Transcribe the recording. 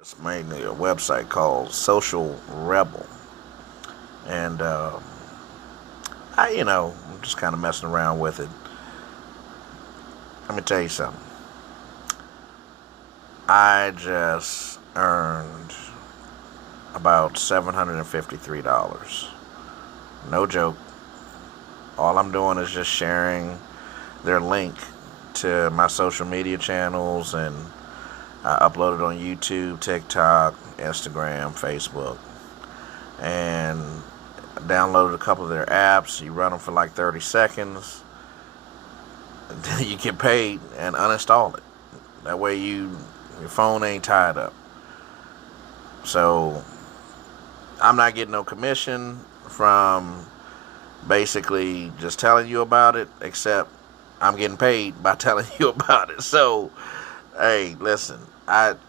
It's mainly a website called SocialRebel, and I'm just kind of messing around with it. Let me tell you something. I just earned about $753. No joke. All I'm doing is just sharing their link to my social media channels, and I upload it on YouTube, TikTok, Instagram, Facebook, and downloaded a couple of their apps. You run them for like 30 seconds, then you get paid and uninstall it. That way your phone ain't tied up. So I'm not getting no commission from basically just telling you about it, except I'm getting paid by telling you about it. So, hey, listen,